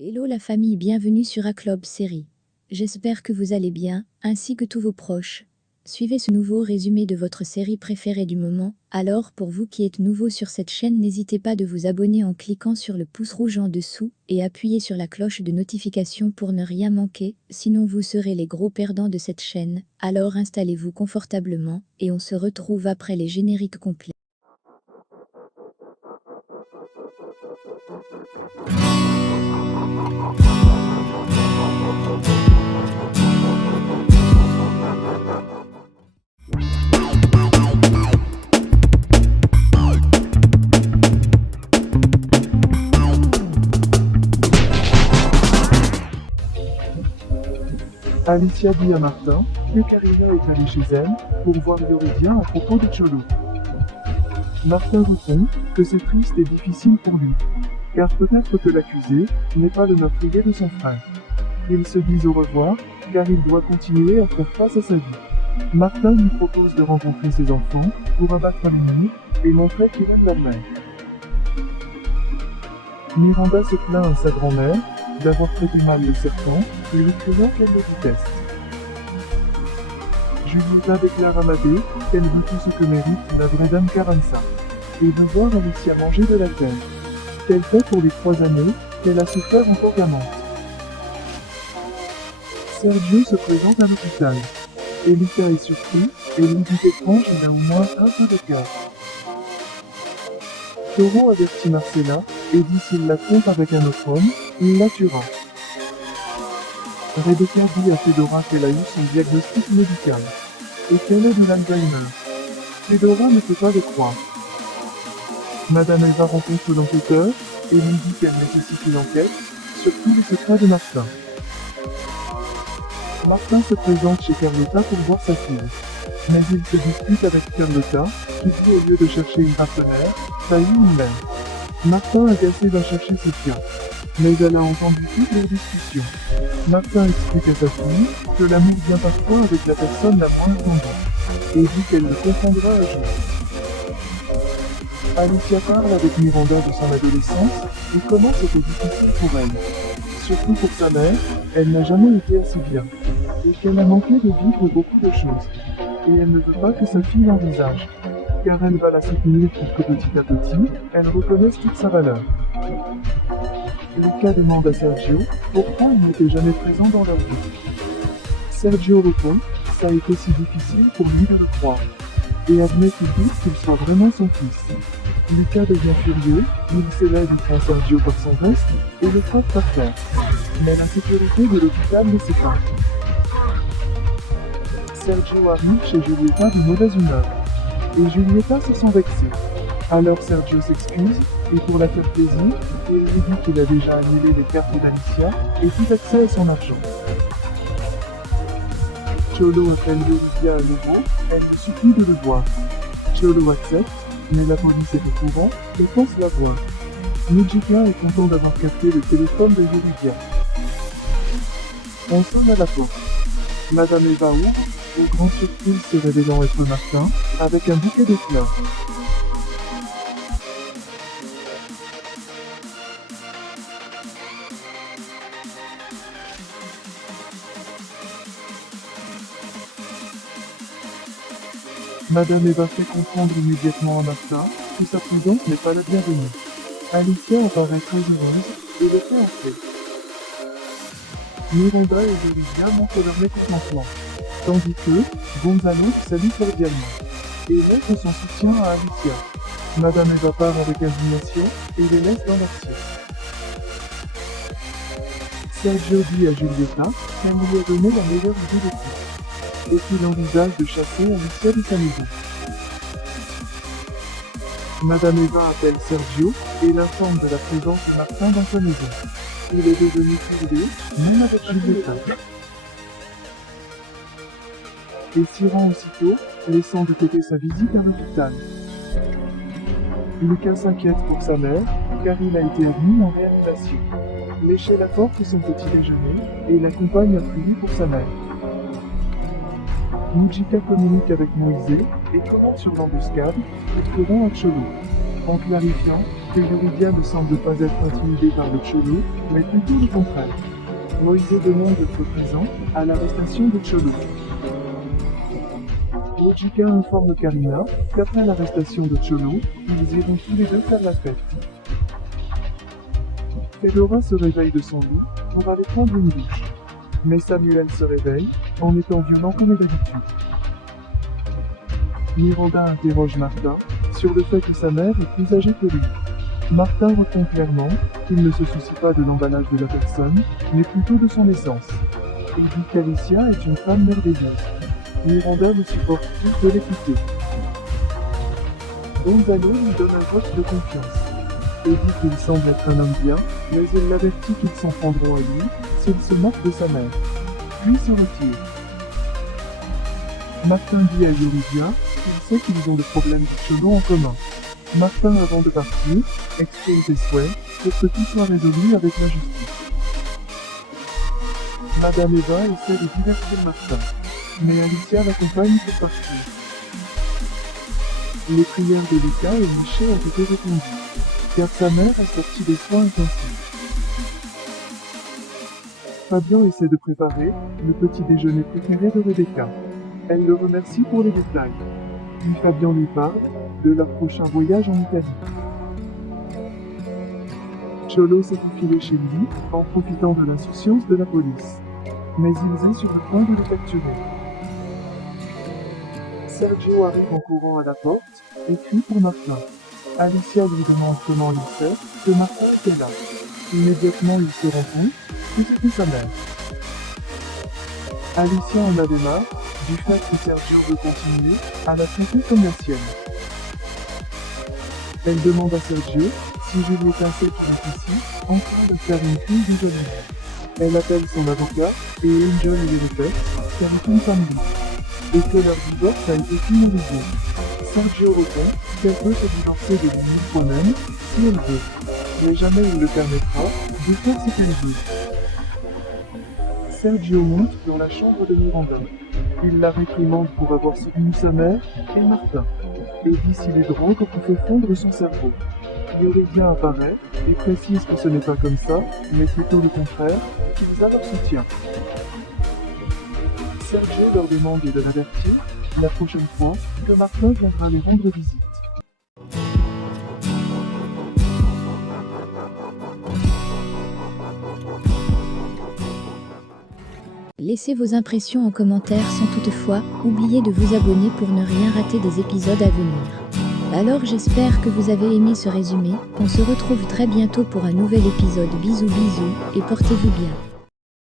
Hello la famille, bienvenue sur Aclob Série. J'espère que vous allez bien, ainsi que tous vos proches. Suivez ce nouveau résumé de votre série préférée du moment. Alors, pour vous qui êtes nouveau sur cette chaîne, n'hésitez pas de vous abonner en cliquant sur le pouce rouge en dessous et appuyez sur la cloche de notification pour ne rien manquer, sinon vous serez les gros perdants de cette chaîne. Alors installez-vous confortablement et on se retrouve après les génériques complets. Alicia dit à Martin que Karina est allée chez elle pour voir Yoridien à propos de Cholo. Martin répond que c'est triste et difficile pour lui, car peut-être que l'accusé n'est pas le meurtrier de son frère. Ils se disent au revoir, car il doit continuer à faire face à sa vie. Martin lui propose de rencontrer ses enfants pour abattre l'ennemi et montrer qu'il aime la mère. Miranda se plaint à sa grand-mère d'avoir traité mal le serpent et lui criant qu'elle le déteste. Julieta déclare à Madé qu'elle veut tout ce que mérite la vraie dame Carranza, et de voir Alicia manger de la terre, qu'elle fait pour les 3 années qu'elle a souffert encore d'amante. Sergio se présente à l'hôpital. Elika est surpris et lui dit qu'étrange, il a au moins un peu de cœur. Toro avertit Marcella et dit s'il la trompe avec un autre homme, il la tuera. Rebecca dit à Fedora qu'elle a eu son diagnostic médical et qu'elle est de l'Alzheimer. Fedora ne peut pas le croire. Madame Eva rencontre l'enquêteur et lui dit qu'elle nécessite une enquête sur tous les secrets de Martin. Martin se présente chez Carlotta pour voir sa fille, mais il se dispute avec Carlotta, qui dit au lieu de chercher une partenaire, ça y est une mère. Martin agacé va chercher Sophia, mais elle a entendu toutes leurs discussions. Martin explique à sa fille que l'amour vient parfois avec la personne la moins attendue, et dit qu'elle le confondra un jour. Alicia parle avec Miranda de son adolescence et comment c'était difficile pour elle. Surtout pour sa mère, elle n'a jamais été assez bien, et qu'elle a manqué de vivre beaucoup de choses. Et elle ne veut pas que sa fille l'envisage, car elle va la soutenir pour que petit à petit, elle reconnaisse toute sa valeur. Lucas demande à Sergio pourquoi il n'était jamais présent dans leur vie. Sergio répond, ça a été si difficile pour lui de le croire, et admet qu'il doute qu'il soit vraiment son fils. Lucas devient furieux, il s'élève et prend Sergio par son veste et le frappe par terre. Mais la sécurité de l'hôpital le sépare. Sergio arrive chez Julieta de mauvaise humeur, et Julieta se sent vexée. Alors Sergio s'excuse, et pour la faire plaisir, il lui dit qu'il a déjà annulé les cartes d'Alicia et tout accès à son argent. Cholo appelle Yoridien à nouveau, elle lui supplie de le voir. Cholo accepte, mais la police est au courant et pense la voir. Nijika est content d'avoir capté le téléphone de Yoridien. On sonne à la porte. Madame Eva ouvre, au grand surprise se révélant être Martin, avec un bouquet de fleurs. Madame Eva fait comprendre immédiatement à Martin que sa présence n'est pas la bienvenue. Alicia apparaît très heureuse et le fait entrer. Miranda et Yoridien montrent leur mécontentement, tandis que Gonzalo salue cordialement et montre son soutien à Alicia. Madame Eva part avec indignation et les laisse dans leur siège. Sergio dit à Julieta qu'elle lui a donné la meilleure idée de tout, et qu'il envisage de chasser Alicia de sa maison. Madame Eva appelle Sergio et l'informe de la présence de Martin dans sa maison. Il est devenu furieux, même avec Julieta. Et s'y rend aussitôt, laissant de côté sa visite à l'hôpital. Lucas s'inquiète pour sa mère, car il a été admis en réanimation. Léchait la porte son petit déjeuner et l'accompagne à prier pour sa mère. Nijika communique avec Moïse et commente sur l'embuscade qu'ils feront à Cholo, en clarifiant que Yuridia ne semble pas être intimidée par le Cholo, mais plutôt le contraire. Moïse demande d'être présent à l'arrestation de Cholo. Lojika informe Karina qu'après l'arrestation de Cholo, ils iront tous les deux faire la fête. Fedora se réveille de son lit pour aller prendre une douche. Mais Samuel se réveille en étant violent comme d'habitude. Miranda interroge Martin sur le fait que sa mère est plus âgée que lui. Martin répond clairement qu'il ne se soucie pas de l'emballage de la personne, mais plutôt de son essence. Il dit qu'Alicia est une femme merveilleuse. Miranda ne supporte plus de l'écouter. Gonzalo lui donne un vote de confiance et dit qu'il semble être un homme bien, mais elle l'avertit qu'ils s'en prendront à lui s'il se moque de sa mère. Puis se retire. Martin dit à Yuridia qu'il sait qu'ils ont des problèmes de Cholo en commun. Martin, avant de partir, exprime ses souhaits pour que tout soit résolu avec la justice. Madame Eva essaie de divertir Martin, mais Alicia l'accompagne pour partir. Les prières de Lucas et Miché ont été répondues, car sa mère a sorti des soins intensifs. Fabien essaie de préparer le petit déjeuner préféré de Rebecca. Elle le remercie pour les détails. Puis Fabien lui parle de leur prochain voyage en Italie. Cholo s'est enfilé chez lui en profitant de l'insouciance de la police. Mais ils est sur le point de le capturer. Sergio arrive en courant à la porte et crie pour Martin. Alicia lui demande comment il sait que Martin était là. Immédiatement, il se rend compte que c'était sa mère. Alicia en avait marre du fait que Sergio veut continuer à la traiter comme la sienne. Elle demande à Sergio si Julieta sait qu'il est ici, en train de faire une crise d'isolement. Elle appelle son avocat et Angel lui répète qu'elle est une femme libre et que leur divorce a été finalisé. Sergio répond qu'elle peut se divorcer de lui fois-même si elle veut, mais jamais il ne permettra de faire ce qu'elle veut. Sergio monte dans la chambre de Miranda. Il la réprimande pour avoir soutenu sa mère et Martin, et dit si les drogues ont fait fondre son cerveau. Yuridia apparaît et précise que ce n'est pas comme ça, mais plutôt le contraire, qu'ils a leur soutien. Sergio leur demande de l'avertir la prochaine fois que Martin viendra les rendre visite. Laissez vos impressions en commentaire sans toutefois oublier de vous abonner pour ne rien rater des épisodes à venir. Alors j'espère que vous avez aimé ce résumé, on se retrouve très bientôt pour un nouvel épisode. Bisous bisous et portez-vous bien.